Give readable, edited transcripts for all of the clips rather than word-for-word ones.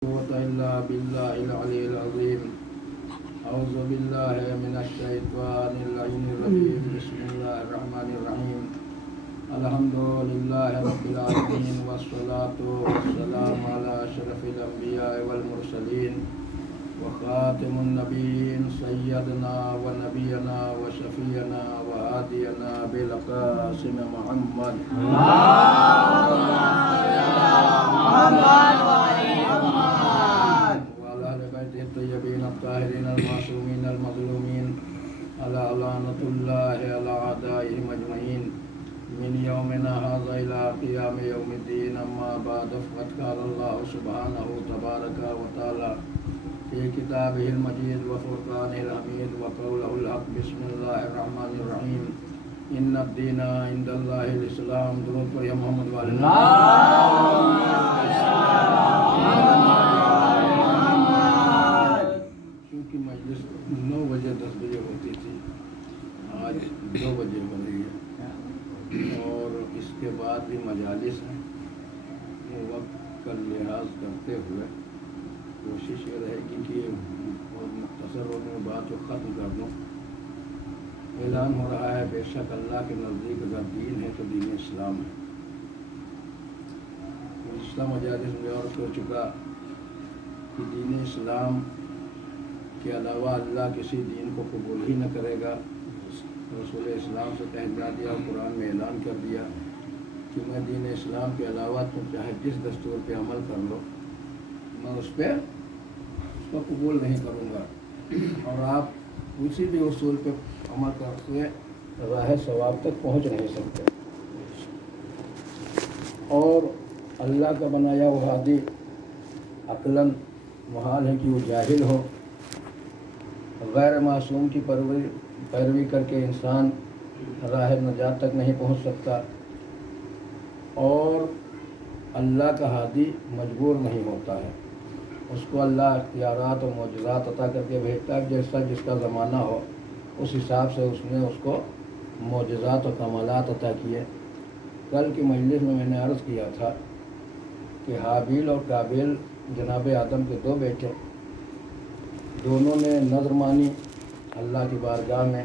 قوة إلا بالله العلي العظيم. أعوذ بالله من الشيطان اللعين الرجيم. بسم الله الرحمن الرحيم. الحمد لله رب العالمين والصلاة والسلام على أشرف الأنبياء والمرسلين وخاتم النبيين سيدنا ونبينا وشفينا وهادينا بالقاسم محمد وعلى أهل بيته الطيبين الطاهرين المعصومين المظلومين على لعنة الله على أعدائهم أجمعين من يومنا هذا إلى قيام يوم الدين. أما بعد فقد قال الله سبحانه تبارك وتعالى في كتابه المجيد وفرقانه الحميد وقوله الحق. بسم الله الرحمن الرحيم. إن الدين عند الله الإسلام. درود پر یا محمد والے کیونکہ مجلس 9 بجے 10 بجے ہوتی تھی، آج 2 بجے ہو رہی ہے اور اس کے بعد بھی مجالس ہیں. وہ وقت کا لحاظ کرتے ہوئے کوشش یہ رہے گی کہ بہت مختصر وقت میں بات کو ختم کر دوں. اعلان ہو رہا ہے بے شک اللہ کے نزدیک اگر دین ہے تو دین اسلام ہے. پچھلا مجالس میں عرض ہو چکا کہ دین اسلام کے علاوہ اللہ کسی دین کو قبول ہی نہ کرے گا. رسول اسلام سے کہہ دیا، قرآن میں اعلان کر دیا کہ میں دین اسلام کے علاوہ تم چاہے جس دستور پہ عمل کر لو میں اس کو قبول نہیں کروں گا، اور آپ اسی بھی اصول پہ عمل کرتے راہ ثواب تک پہنچ نہیں سکتے. اور اللہ کا بنایا وہ ہادی عقلاً محال ہے کہ وہ جاہل ہو. غیر معصوم کی پیروی کر کے انسان راہ نجات تک نہیں پہنچ سکتا، اور اللہ کا ہادی مجبور نہیں ہوتا ہے. اس کو اللہ اختیارات اور معجزات عطا کر کے بھیجتا ہے جیسا جس کا زمانہ ہو اس حساب سے اس نے اس کو معجزات و کمالات عطا کیے. کل کی مجلس میں نے عرض کیا تھا کہ حابیل اور قابیل جناب آدم کے 2 بیٹے، دونوں نے نظر مانی اللہ کی بارگاہ میں.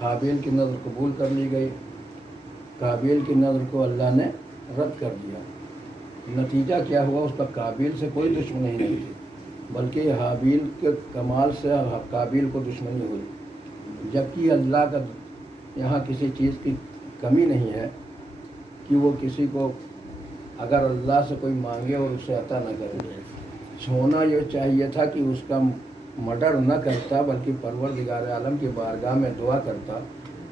حابیل کی نظر قبول کر لی گئی، قابیل کی نظر کو اللہ نے رد کر دیا. نتیجہ کیا ہوا؟ اس کا قابیل سے کوئی دشمنی نہیں تھی، بلکہ حابیل کے کمال سے قابیل کو دشمنی ہوئی. جبکہ اللہ کا یہاں کسی چیز کی کمی نہیں ہے کہ وہ کسی کو اگر اللہ سے کوئی مانگے اور اسے عطا نہ کرے. ہونا یہ چاہیے تھا کہ اس کا مرڈر نہ کرتا، بلکہ پروردگار عالم کی بارگاہ میں دعا کرتا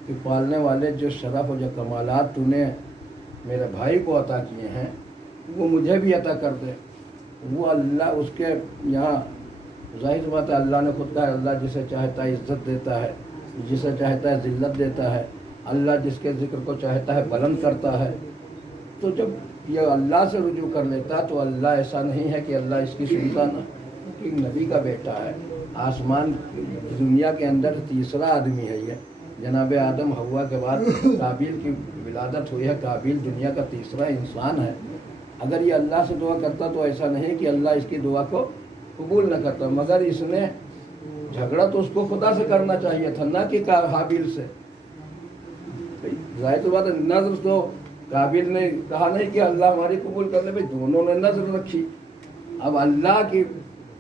کہ پالنے والے جو شرف اور جو کمالات تو نے میرے بھائی کو عطا کیے ہیں وہ مجھے بھی عطا کر دے. وہ اللہ اس کے یہاں ظاہر بات ہے، اللہ نے خود کہا اللہ جسے چاہتا ہے عزت دیتا ہے، جسے چاہتا ہے ذلت دیتا ہے. اللہ جس کے ذکر کو چاہتا ہے بلند کرتا ہے. تو جب یہ اللہ سے رجوع کر لیتا تو اللہ ایسا نہیں ہے کہ اللہ اس کی سنتا نہ، کہ نبی کا بیٹا ہے. آسمان دنیا کے اندر تیسرا آدمی ہے یہ. جناب آدم حوا کے بعد قابیل کی ولادت ہوئی ہے. قابیل دنیا کا تیسرا انسان ہے. اگر یہ اللہ سے دعا کرتا تو ایسا نہیں کہ اللہ اس کی دعا کو قبول نہ کرتا، مگر اس نے جھگڑا تو اس کو خدا سے کرنا چاہیے تھا، نہ کہ حابیل سے. ظاہر بات ہے، نظر تو قابیل نے کہا نہیں کہ اللہ ہماری قبول کر لے. بھائی دونوں نے نظر رکھی. اب اللہ کی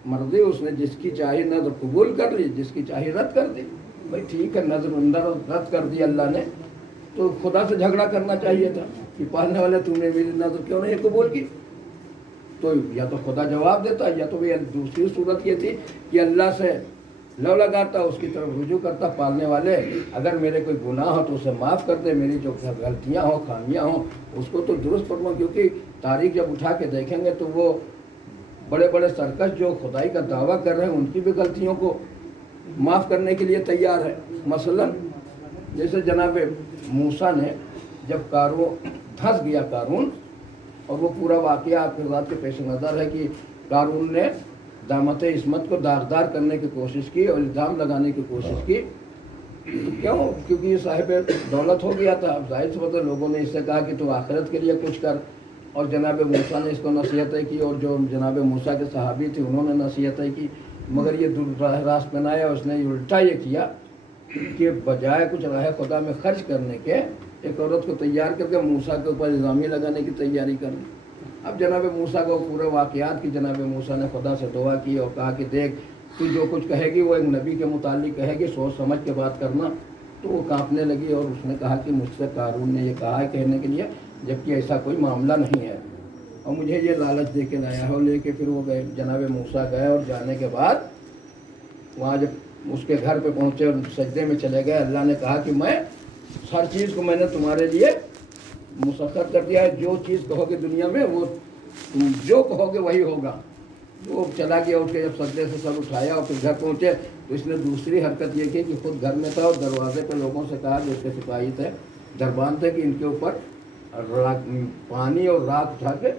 مرضی، اس نے جس کی چاہی نظر قبول کر لی، جس کی چاہی رد کر دی. بھائی ٹھیک ہے، نظر اندر رد کر دی اللہ نے، تو خدا سے جھگڑا کرنا چاہیے تھا کہ پالنے والے تم نے میری نظر کیوں نہیں قبول کی. تو یا تو خدا جواب دیتا، یا تو دوسری صورت یہ تھی کہ اللہ سے لو لگاتا، اس کی طرف رجوع کرتا، پالنے والے اگر میرے کوئی گناہ ہو تو اسے معاف کر دے، میری جو غلطیاں ہوں خامیاں ہوں اس کو تو درست فرما. کیونکہ تاریخ جب اٹھا کے دیکھیں گے تو وہ بڑے بڑے سرکش جو خدائی کا دعویٰ کر رہے ہیں ان کی بھی غلطیوں کو معاف کرنے کے لیے تیار ہے. مثلا جیسے جناب موسیٰ نے جب قارون دھنس گیا قارون، اور وہ پورا واقعہ آپ کے ذات کے پیش نظر ہے کہ قارون نے دامت عصمت کو داغدار کرنے کی کوشش کی اور الزام لگانے کی کوشش کی. کیوں؟ کیونکہ یہ صاحب دولت ہو گیا تھا. اب ظاہر سی بات ہے لوگوں نے اس سے کہا کہ تو آخرت کے لیے کچھ کر، اور جناب موسیٰ نے اس کو نصیحتیں کی، اور جو جناب موسیٰ کے صحابی تھے انہوں نے نصیحتیں کی، مگر یہ دور راست پہ نہ آیا۔ اس نے الٹا یہ کیا کہ بجائے کچھ راہ خدا میں خرچ کرنے کے ایک عورت کو تیار کر کے موسیٰ کے اوپر الزامی لگانے کی تیاری کر لی۔ اب جناب موسیٰ کو پورے واقعات کی جناب موسیٰ نے خدا سے دعا کی اور کہا کہ دیکھ تو جو کچھ کہے گی وہ ایک نبی کے متعلق کہے گی، سوچ سمجھ کے بات کرنا۔ تو وہ کانپنے لگی اور اس نے کہا کہ مجھ سے قارون نے یہ کہا ہے کہنے کے لیے، جبکہ ایسا کوئی معاملہ نہیں ہے، اور مجھے یہ لالچ دے کے لایا ہے۔ اور لے کے پھر وہ گئے، جناب موسیٰ گئے، اور جانے کے بعد وہاں جب اس کے گھر پہ پہنچے اور سجدے میں چلے گئے، اللہ نے کہا کہ میں ہر چیز کو میں نے تمہارے لیے مسخر کر دیا ہے، جو چیز کہو گے دنیا میں وہ تم جو کہو گے وہی ہوگا۔ وہ چلا گیا، اٹھ کے جب سجدے سے سر اٹھایا اور پھر گھر پہنچے تو اس نے دوسری حرکت یہ کی کہ خود گھر میں تھا اور دروازے پہ لوگوں سے کہا جو اس کے سپاہی تھے، دربان تھے، کہ ان کے اوپر پانی اور راکھ اٹھا کے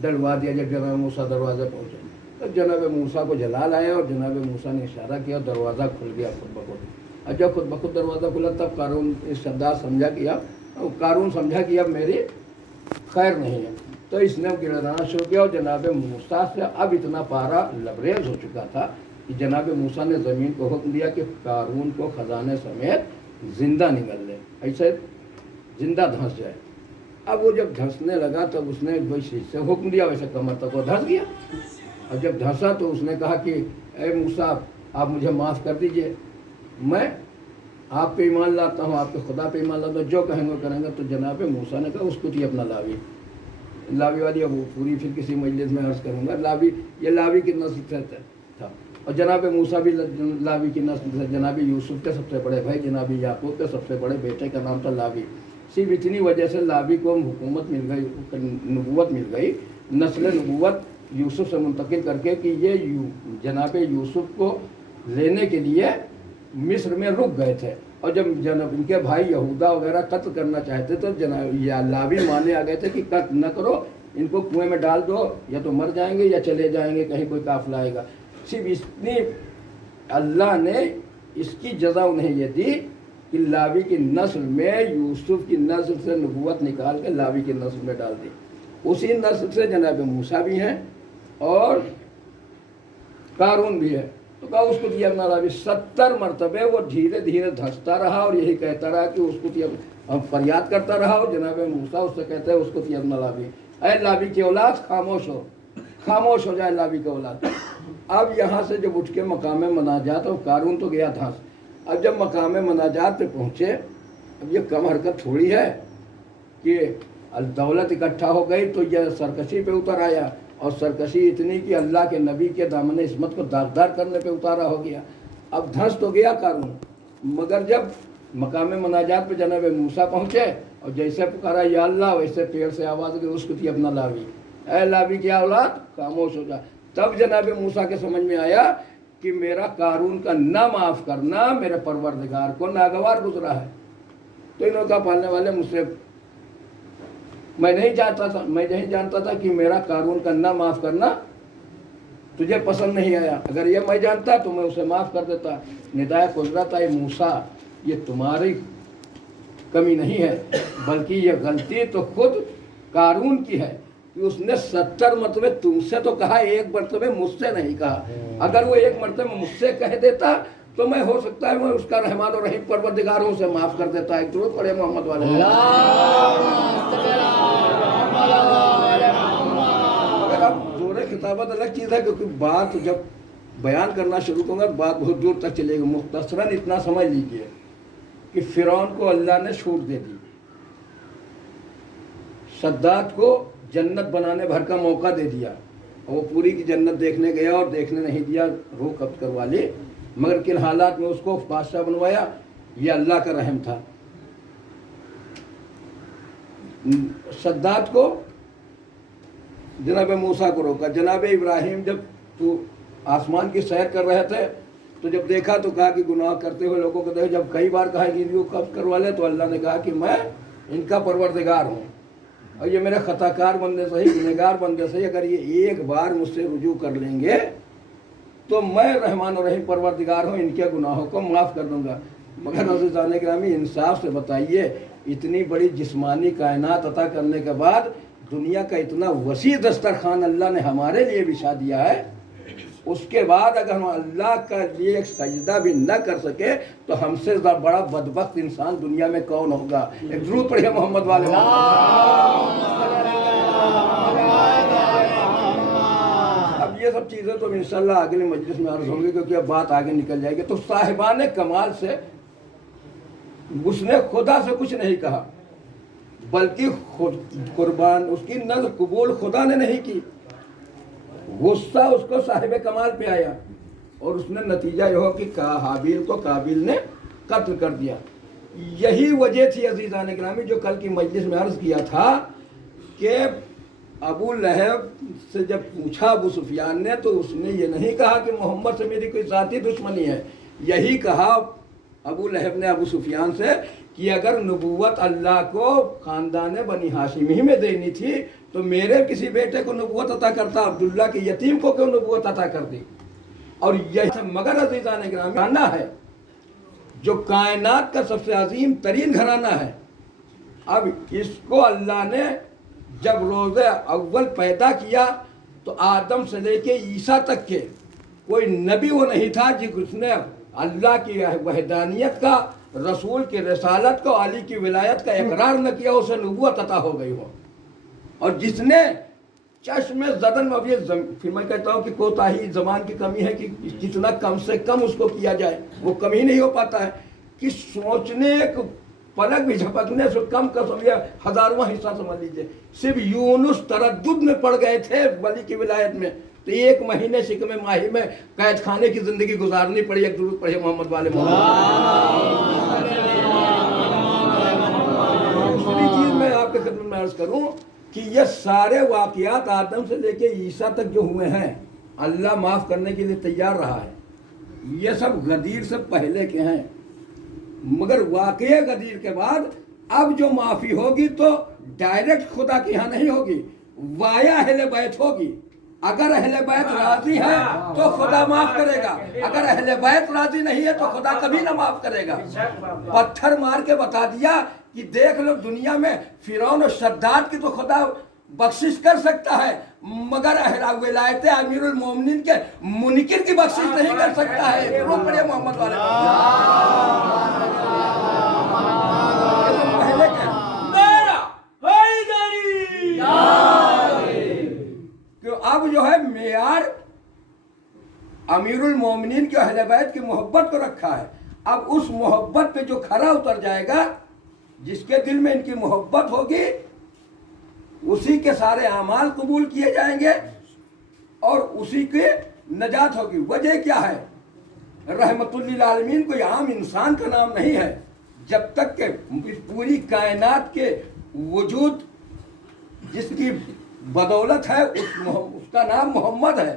ڈلوا دیا۔ جب جناب موسیٰ دروازے پہنچے تو جناب موسیٰ کو جلال آیا اور جناب موسیٰ نے اشارہ کیا، دروازہ کھل گیا خود بخود۔ اور جب خود بخود دروازہ کھلا تب قارون شداد سمجھا کہ اب میری خیر نہیں ہے، تو اس نے گڑانا شروع کیا، اور جناب موسیٰ سے اب اتنا پارا لبریز ہو چکا تھا کہ جناب موسیٰ نے زمین کو حکم دیا کہ قارون کو خزانے سمیت زندہ نگل لے، ایسے زندہ دھنس جائے۔ اب وہ جب دھنسنے لگا تب اس نے ویسے سے حکم دیا، ویسے کمر تک وہ دھنس گیا۔ اور جب دھنسا تو اس نے کہا کہ اے موسیٰ آپ مجھے معاف کر دیجئے، میں آپ پہ ایمان لاتا ہوں، آپ کے خدا پہ ایمان لاتا ہوں، جو کہیں گے کریں گے۔ تو جناب موسیٰ نے کہا اس کو تھی اپنا لاوی والی، اب وہ پوری پھر کسی مجلس میں عرض کروں گا۔ یہ لاوی کی نسل سے تھا، اور جناب موسیٰ بھی لاوی کی نسل سے، جناب یوسف کے سب سے بڑے بھائی جناب یعقوب کے سب سے بڑے بیٹے کا نام تھا لاوی۔ صرف اتنی وجہ سے لاوی کو حکومت مل گئی، نبوت مل گئی، نسل نبوت یوسف سے منتقل کر کے، کہ یہ جناب یوسف کو لینے کے لیے مصر میں رک گئے تھے، اور جب جناب ان کے بھائی یہودا وغیرہ قتل کرنا چاہتے تو جناب لاوی مانے آ گئے تھے کہ قتل نہ کرو، ان کو کنویں میں ڈال دو، یا تو مر جائیں گے یا چلے جائیں گے، کہیں کوئی قافلہ آئے گا۔ صرف اتنی اللہ نے اس کی جزا انہیں یہ دی کہ لاوی کی نسل میں یوسف کی نسل سے نبوت نکال کے لاوی کی نسل میں ڈال دی۔ اسی نسل سے جناب موسیٰ بھی ہیں اور قارون بھی ہے۔ تو کہا اس کو دیا اپنا لاوی۔ 70 مرتبے وہ دھیرے دھیرے دھنستا رہا اور یہی کہتا رہا کہ اس کو دیا، فریاد کرتا رہا، اور جناب موسیٰ اس سے کہتے ہیں اس کو دیا اپنا لاوی، اے لاوی کی اولاد خاموش ہو جائے لاوی کی اولاد۔ اب یہاں سے جب اٹھ کے مقام مناجات، اور قارون تو گیا دھنس، اب جب مقام مناجات پہ پہنچے، اب یہ کم حرکت تھوڑی ہے کہ دولت اکٹھا ہو گئی تو یہ سرکشی پہ اتر آیا، اور سرکشی اتنی کہ اللہ کے نبی کے دامن عصمت کو داغدار کرنے پہ اتارا ہو گیا۔ اب دھنس تو گیا قارون، مگر جب مقام مناجات پہ جناب موسیٰ پہنچے اور جیسے پکارا یا اللہ، ویسے پیڑ سے آواز کی اس کو تھی اپنا لاوی، اے لاوی کی اولاد خاموش ہو جا۔ تب جناب موسیٰ کے سمجھ میں آیا کہ میرا قارون کا نہ معاف کرنا میرے پروردگار کو ناگوار گزرا ہے۔ تو انہوں کا پالنے والے مجھ سے، میں نہیں جانتا تھا کہ میرا قارون کا نہ معاف کرنا تجھے پسند نہیں آیا، اگر یہ میں جانتا تو میں اسے معاف کر دیتا۔ ندائے قدرت آئی موسیٰ، یہ تمہاری کمی نہیں ہے، بلکہ یہ غلطی تو خود قارون کی ہے کہ اس نے 70 مرتبے تم سے تو کہا، ایک مرتبے مجھ سے نہیں کہا۔ اگر وہ ایک مرتبے مجھ سے کہہ دیتا تو میں ہو سکتا ہے میں اس کا رحمان اور رحیم پروردگاروں سے معاف کر دیتا۔ ایک درود پڑھے محمد والے۔ اگر اب زور خطابت الگ چیز ہے، کیونکہ بات جب بیان کرنا شروع کروں گا تو بات بہت دور تک چلے گی۔ مختصراً اتنا سمجھ لیجیے کہ فرعون کو اللہ نے چھوٹ دے دی، شداد کو جنت بنانے بھر کا موقع دے دیا، اور وہ پوری کی جنت دیکھنے گیا اور دیکھنے نہیں دیا، روح قبض کروا لی، مگر کن حالات میں اس کو بادشاہ بنوایا، یہ اللہ کا رحم تھا۔ شداد کو جناب موسیٰ کو روکا۔ جناب ابراہیم جب تو آسمان کی سیر کر رہے تھے تو جب دیکھا تو کہا کہ گناہ کرتے ہوئے لوگوں کو دیکھو، جب کئی بار کہا کہ ان کو قبض کروا لے تو اللہ نے کہا کہ میں ان کا پروردگار ہوں، اور یہ میرے خطا کار بندے سے ہی، گنہگار بندے سے ہی اگر یہ ایک بار مجھ سے رجوع کر لیں گے تو میں رحمان و رحیم پروردگار ہوں، ان کے گناہوں کو معاف کر دوں گا۔ مگر عزیزان گرامی انصاف سے بتائیے، اتنی بڑی جسمانی کائنات عطا کرنے کے بعد دنیا کا اتنا وسیع دسترخوان اللہ نے ہمارے لیے بچھا دیا ہے، اس کے بعد اگر ہم اللہ کا لیے ایک سجدہ بھی نہ کر سکے تو ہم سے بڑا بدبخت انسان دنیا میں کون ہوگا؟ ایک درود پڑھیے محمد والے اب یہ سب چیزیں تو انشاءاللہ اگلے مجلس میں عرض ہوں گی، کیونکہ اب بات آگے نکل جائے گی۔ تو صاحبان کمال سے اس نے خدا سے کچھ نہیں کہا، بلکہ خود قربان اس کی نظر قبول خدا نے نہیں کی، غصہ اس کو صاحب کمال پہ آیا، اور اس نے نتیجہ یہ ہو کہ حابیل کو قابیل نے قتل کر دیا۔ یہی وجہ تھی عزیزان گرامی جو کل کی مجلس میں عرض کیا تھا کہ ابو لہب سے جب پوچھا ابو سفیان نے تو اس نے یہ نہیں کہا کہ محمد سے میری کوئی ذاتی دشمنی ہے، یہی کہا ابو لہب نے ابو سفیان سے کہ اگر نبوت اللہ کو خاندان بنی ہاشم ہی میں دینی تھی تو میرے کسی بیٹے کو نبوت عطا کرتا، عبداللہ کے یتیم کو کیوں نبوت عطا کر دی؟ اور یہ مگر عزیزان گرامی گھرانہ ہے جو کائنات کا سب سے عظیم ترین گھرانہ ہے۔ اب اس کو اللہ نے جب روز اول پیدا کیا تو آدم سے لے کے عیسیٰ تک کے کوئی نبی وہ نہیں تھا جس نے اللہ کی وحدانیت کا، رسول کی رسالت کو، علی کی ولایت کا اقرار نہ کیا، اسے نبوت عطا ہو گئی ہو۔ اور جس نے چشم زدن، اب یہ پھر میں کہتا ہوں کہ کوتاہی زمان کی کمی ہے کہ جتنا کم سے کم اس کو کیا جائے وہ کم ہی نہیں ہو پاتا ہے، کہ سوچنے ایک پلک بھی جھپکنے سے کم کا سمجھے ہزارواں حصہ سمجھ لیجئے، صرف یونس تردد میں پڑ گئے تھے ولی کی ولایت میں، تو 1 مہینے شکم ماہی میں قید خانے کی زندگی گزارنی پڑی۔ ایک درود پڑھیے محمد والے محمد۔ دوسری چیز میں آپ کے خدمت میں عرض کروں کہ یہ سارے واقعات آدم سے لے کے عیسیٰ تک جو ہوئے ہیں اللہ معاف کرنے کے لیے تیار رہا ہے، یہ سب غدیر سے پہلے کے ہیں، مگر واقعہ غدیر کے بعد اب جو معافی ہوگی تو ڈائریکٹ خدا کی ہاں نہیں ہوگی، وایا اہل بیت ہوگی۔ اگر اہل بیت راضی ہے تو خدا معاف کرے گا، اگر اہل بیت راضی نہیں ہے تو خدا کبھی نہ معاف کرے گا۔ پتھر مار کے بتا دیا کہ دیکھ لو دنیا میں فرعون و شداد کی تو خدا بخشش کر سکتا ہے، مگر ولایت امیر المومنین کے منکر کی بخشش نہیں کر سکتا ہے۔ درود پڑھیے محمد والے۔ اب جو ہے معیار امیر المومنین کے اہل بیت کی محبت کو رکھا ہے، اب اس محبت پہ جو کھرا اتر جائے گا، جس کے دل میں ان کی محبت ہوگی، اسی کے سارے اعمال قبول کیے جائیں گے اور اسی کی نجات ہوگی۔ وجہ کیا ہے؟ رحمت للعالمین کوئی عام انسان کا نام نہیں ہے، جب تک کہ پوری کائنات کے وجود جس کی بدولت ہے اس کا نام محمد ہے۔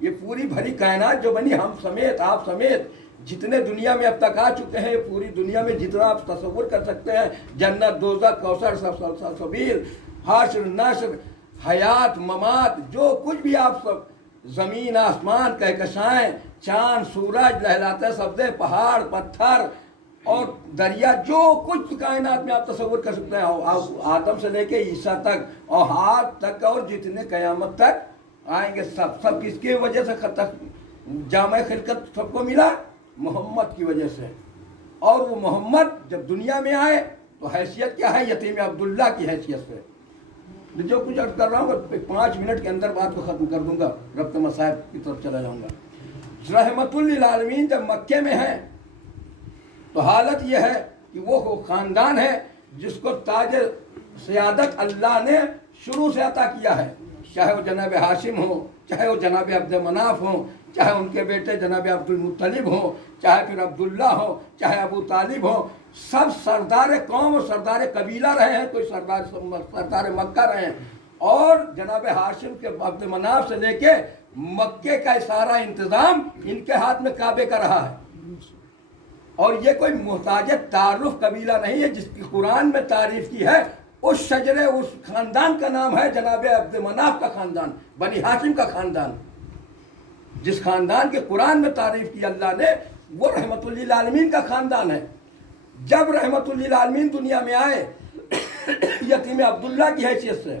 یہ پوری بھری کائنات جو بنی، ہم سمیت، آپ سمیت جتنے دنیا میں اب تک آ چکے ہیں، پوری دنیا میں جتنا آپ تصور کر سکتے ہیں، جنت، دوزخ، کوثر، سبیل، حشر، نشر، حیات، ممات، جو کچھ بھی آپ سب، زمین، آسمان، کہکشائیں، چاند، سورج، لہلاتے سبزے، پہاڑ، پتھر اور دریا، جو کچھ کائنات میں آپ تصور کر سکتے ہیں، آدم سے لے کے عیسیٰ تک اور ہاتھ تک اور جتنے قیامت تک آئیں گے، سب کس کی وجہ سے جامع خلقت سب کو ملا؟ محمد کی وجہ سے۔ اور وہ محمد جب دنیا میں آئے تو حیثیت کیا ہے؟ یتیم عبداللہ کی حیثیت سے۔ جو کچھ عرض کر رہا ہوں 5 منٹ کے اندر بات کو ختم کر دوں گا، ربط مصائب کی طرف چلا جاؤں گا۔ رحمت للعالمین جب مکے میں ہے تو حالت یہ ہے کہ وہ خاندان ہے جس کو تاج سیادت اللہ نے شروع سے عطا کیا ہے، چاہے وہ جناب ہاشم ہو، چاہے وہ جناب عبد مناف ہوں، چاہے ان کے بیٹے جناب عبد المطلب ہوں، چاہے پھر عبداللہ ہو، چاہے ابو طالب ہو، سب سردار قوم اور سردار قبیلہ رہے ہیں، کوئی سردار مکہ رہے ہیں، اور جناب ہاشم کے عبد مناف سے لے کے مکے کا سارا انتظام ان کے ہاتھ میں کعبے کا رہا ہے۔ اور یہ کوئی محتاج تعارف قبیلہ نہیں ہے، جس کی قرآن میں تعریف کی ہے اس شجرے، اس خاندان کا نام ہے جناب عبد مناف کا خاندان، بنی ہاشم کا خاندان۔ جس خاندان کے قرآن میں تعریف کی اللہ نے، وہ رحمت للعالمین کا خاندان ہے۔ جب رحمت للعالمین دنیا میں آئے یتیم عبداللہ کی حیثیت سے،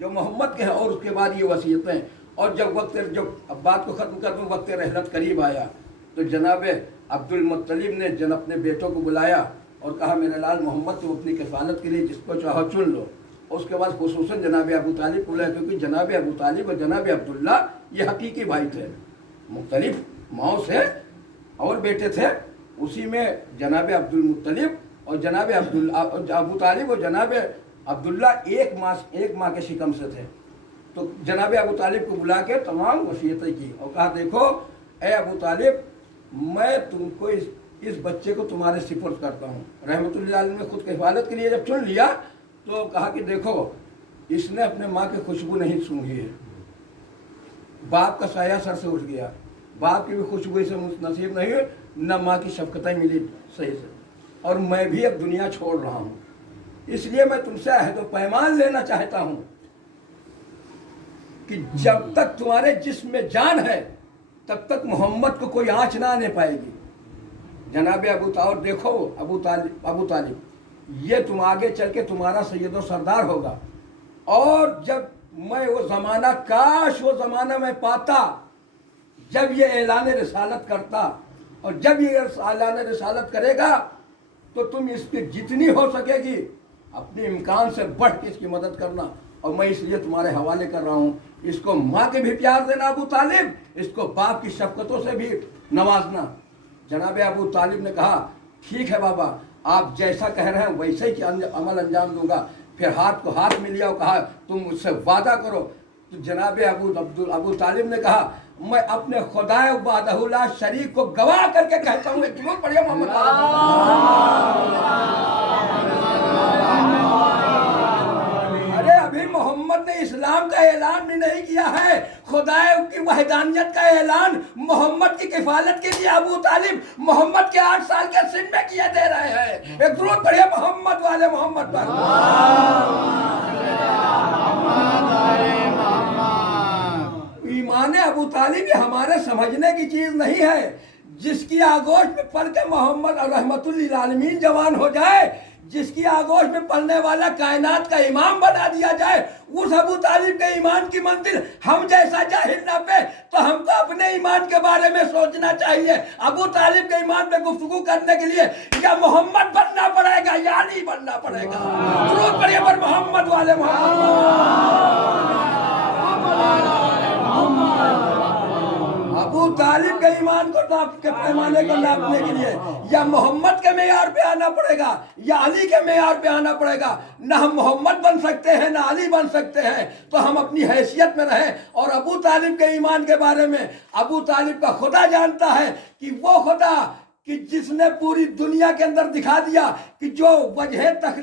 جو محمد کے ہیں، اور اس کے بعد یہ وصیتیں. اور جب اب بات کو ختم کر دوں، وقت رحلت قریب آیا تو جناب عبد المطلب نے اپنے بیٹوں کو بلایا اور کہا میرے لال محمد تم اپنی کفالت کے لیے جس کو چاہو چن لو. اور اس کے بعد خصوصاً جناب ابو طالب کو بلایا، کیونکہ جناب ابو طالب اور جناب عبداللہ یہ حقیقی بھائی تھے، مختلف ماؤں سے اور بیٹے تھے. اسی میں جناب عبد المطلب اور جناب ابو طالب اور جناب عبداللہ ایک ماہ کے شکم سے تھے. تو جناب ابو طالب کو بلا کے تمام وصیتیں کی اور کہا دیکھو اے ابو طالب، میں تم کو اس بچے کو تمہارے سپرد کرتا ہوں. رحمت اللہ علیہ نے خود کفالت کے لیے جب چن لیا تو کہا کہ دیکھو اس نے اپنے ماں کی خوشبو نہیں سونگھی ہے، باپ کا سایہ سر سے اٹھ گیا، باپ کی بھی خوشبو سے نصیب نہیں ہوئی، نہ ماں کی شفقتیں ملی صحیح سے، اور میں بھی اب دنیا چھوڑ رہا ہوں. اس لیے میں تم سے عہد و پیمان لینا چاہتا ہوں کہ جب تک تمہارے جسم میں جان ہے تب تک محمد کو کوئی آنچ نہ آنے پائے گی. جناب ابو طالب یہ تم آگے چل کے تمہارا سید و سردار ہوگا، اور جب میں وہ زمانہ، کاش وہ زمانہ میں پاتا جب یہ اعلان رسالت کرتا، اور جب یہ اعلان رسالت کرے گا تو تم اس کی جتنی ہو سکے گی اپنے امکان سے بڑھ کے اس کی مدد کرنا. اور میں اس لیے تمہارے حوالے کر رہا ہوں، اس کو ماں کے بھی پیار دینا ابو طالب، اس کو باپ کی شفقتوں سے بھی نوازنا. جناب ابو طالب نے کہا ٹھیک ہے بابا، آپ جیسا کہہ رہے ہیں ویسے ہی عمل انجام دوں گا. پھر ہاتھ کو ہاتھ میں لیا اور کہا تم مجھ سے وعدہ کرو. تو جناب ابو طالب نے کہا میں اپنے خدائے وحدہ لا شریک کو گواہ کر کے کہتا ہوں، ایک درود پڑھیے محمد. ارے ابھی محمد نے اسلام کا اعلان بھی نہیں کیا ہے، خدائے کی وحدانیت کا اعلان محمد کی کفالت کے لیے ابو طالب محمد کے 8 سال کے سن میں کیے دے رہے ہیں. ایک درود پڑھیے محمد والے محمد پر. ایمان ابو طالب یہ ہمارے سمجھنے کی چیز نہیں ہے. جس کی آغوش میں پڑھ کے محمد رحمت للعالمین جوان ہو جائے، جس کی آغوش میں پڑھنے والا کائنات کا امام بنا دیا جائے، اس ابو طالب کے ایمان کی منزل ہم جیسا جاہل نہ پہ، تو ہم کو اپنے ایمان کے بارے میں سوچنا چاہیے. ابو طالب کے ایمان پہ گفتگو کرنے کے لیے یا محمد بننا پڑے گا یا علی بننا پڑے گا. درود پڑھیے پر محمد والے ابو طالب کے ایمان کو کے پیمانے کو ناپنے کے لیے یا محمد کے معیار پہ آنا پڑے گا یا علی کے معیار پہ آنا پڑے گا. نہ ہم محمد بن سکتے ہیں نہ علی بن سکتے ہیں، تو ہم اپنی حیثیت میں رہیں. اور ابو طالب کے ایمان کے بارے میں ابو طالب کا خدا جانتا ہے کہ وہ خدا کہ جس نے پوری دنیا کے اندر دکھا دیا کہ جو وجہ